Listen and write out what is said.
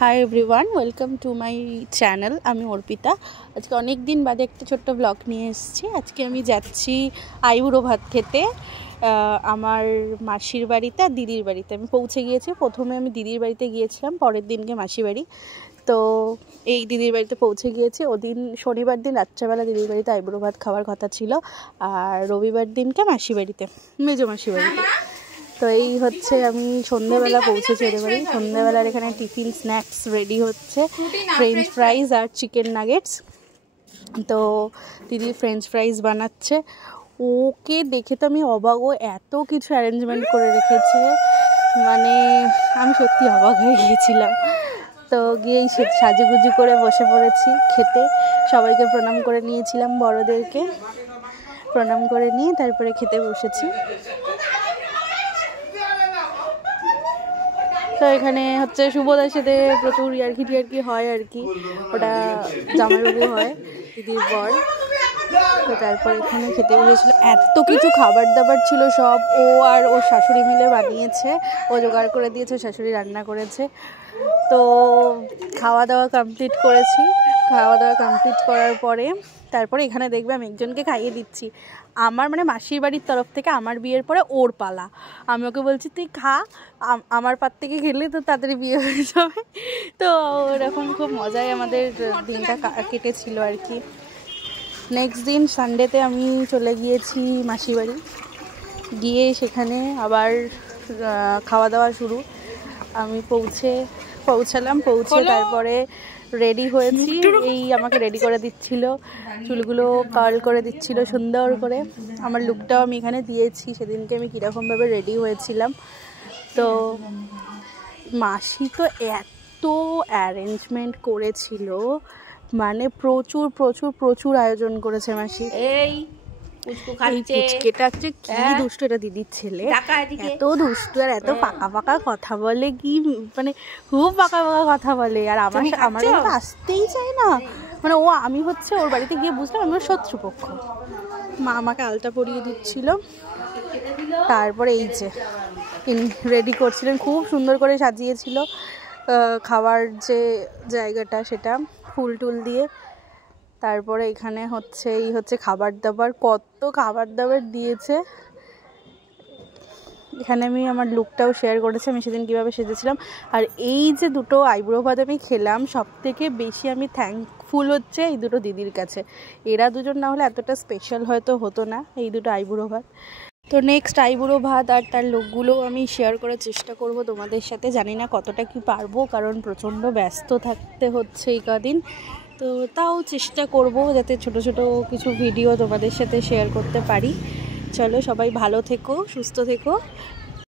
Hi everyone, welcome to my channel. আমি অর্পিতা। আজকে অনেক দিন বাদে একটা ছোট্ট ব্লগ নিয়ে এসেছি। আজকে আমি যাচ্ছি আইবুড়ো ভাত খেতে আমার মাসির বাড়িতে আর দিদির বাড়িতে। আমি পৌঁছে গিয়েছি। প্রথমে আমি দিদির বাড়িতে গিয়েছিলাম, পরের দিনকে মাসির বাড়ি। তো এই দিদির বাড়িতে পৌঁছে গিয়েছি। ওদিন শনিবার দিন রাত্রেবেলা দিদির বাড়িতে আইবুড়ো ভাত খাওয়ার কথা ছিল, আর রবিবার দিনকে মাসি বাড়িতে, মেজো মাসি বাড়িতে। তো এই হচ্ছে আমি সন্ধ্যেবেলা পৌঁছেছি ওদের বাড়ি। সন্ধ্যেবেলার এখানে টিফিন স্ন্যাক্স রেডি হচ্ছে, ফ্রেঞ্চ ফ্রাইজ আর চিকেন নাগেটস। তো দিদি ফ্রেঞ্চ ফ্রাইজ বানাচ্ছে। ওকে দেখে তো আমি অবাক, ও এত কিছু অ্যারেঞ্জমেন্ট করে রেখেছে, মানে আমি সত্যি অবাক হয়ে গিয়েছিলাম। তো গিয়েই সাজুগুজু করে বসে পড়েছি খেতে। সবাইকে প্রণাম করে নিয়েছিলাম, বড়োদেরকে প্রণাম করে নিয়ে তারপরে খেতে বসেছি। তো এখানে হচ্ছে শুভদার সাথে প্রচুর ইয়ার্কি হয় আর কি, ওটা জামাইবাবু হয়, দিদির বর। তো তারপর এখানে খেতে বসেছিল। এত কিছু খাবার দাবার ছিল, সব ও আর ওর শাশুড়ি মিলে বানিয়েছে। ও জোগাড় করে দিয়েছে, শাশুড়ি রান্না করেছে। তো খাওয়া দাওয়া কমপ্লিট করেছি। খাওয়া দাওয়া কমপ্লিট করার পরে তারপরে এখানে দেখবে আমি একজনকে খাইয়ে দিচ্ছি। আমার মানে মাসির বাড়ির তরফ থেকে আমার বিয়ের পরে ওর পালা। আমি ওকে বলছি তুই খা, আমার পাত থেকে খেলে তো তাড়াতাড়ি বিয়ে হয়ে যাবে। তো এরকম খুব মজায় আমাদের দিনটা কেটেছিল আর কি। নেক্সট দিন সানডেতে আমি চলে গিয়েছি মাসির বাড়ি। গিয়ে সেখানে আবার খাওয়া দাওয়া শুরু। আমি পৌঁছালাম। তারপরে রেডি হয়েছি। এই আমাকে রেডি করে দিচ্ছিল, চুলগুলো কার্ল করে দিচ্ছিল সুন্দর করে। আমার লুকটাও আমি এখানে দিয়েছি, সেদিনকে আমি কীরকমভাবে রেডি হয়েছিলাম। তো মাসি তো এত অ্যারেঞ্জমেন্ট করেছিল, মানে প্রচুর প্রচুর প্রচুর আয়োজন করেছে মাসি। এই পুচকেটা হচ্ছে কি দুষ্টু, এটা দিদির ছেলে, এত দুষ্টু আর এত পাকা কথা বলে, কি মানে খুব পাকা কথা বলে। আর আমার তো আসতেই চায় না, মানে ও আমি হচ্ছে ওর বাড়িতে গিয়ে বুঝলাম আমি ওর শত্রুপক্ষ। মা আমাকে আলতা পরিয়ে দিচ্ছিল। তারপরে এই যে রেডি করছিলেন, খুব সুন্দর করে সাজিয়েছিল খাওয়ার যে জায়গাটা, সেটা ফুল টুল দিয়ে। তারপরে এখানে হচ্ছে খাবার দাবার, কত খাবার দাবার দিয়েছে। এখানে আমি আমার লুকটাও শেয়ার করেছি, আমি সেদিন কীভাবে সেজেছিলাম। আর এই যে দুটো আইবুড়ো ভাত আমি খেলাম, সব থেকে বেশি আমি থ্যাঙ্কফুল হচ্ছে এই দুটো দিদির কাছে। এরা দুজন না হলে এতটা স্পেশাল হয়তো হতো না, এই দুটো আইবুড়ো ভাত। তো নেক্সট আইবুড়ো ভাত আর তার লুকগুলো আমি শেয়ার করার চেষ্টা করব তোমাদের সাথে। জানি না কতটা কি পারবো, কারণ প্রচণ্ড ব্যস্ত থাকতে হচ্ছে এই কদিন। তো তাও চেষ্টা করব যাতে ছোট ছোট কিছু ভিডিও তোমাদের সাথে শেয়ার করতে পারি। চলো, সবাই ভালো থেকো, সুস্থ থেকো,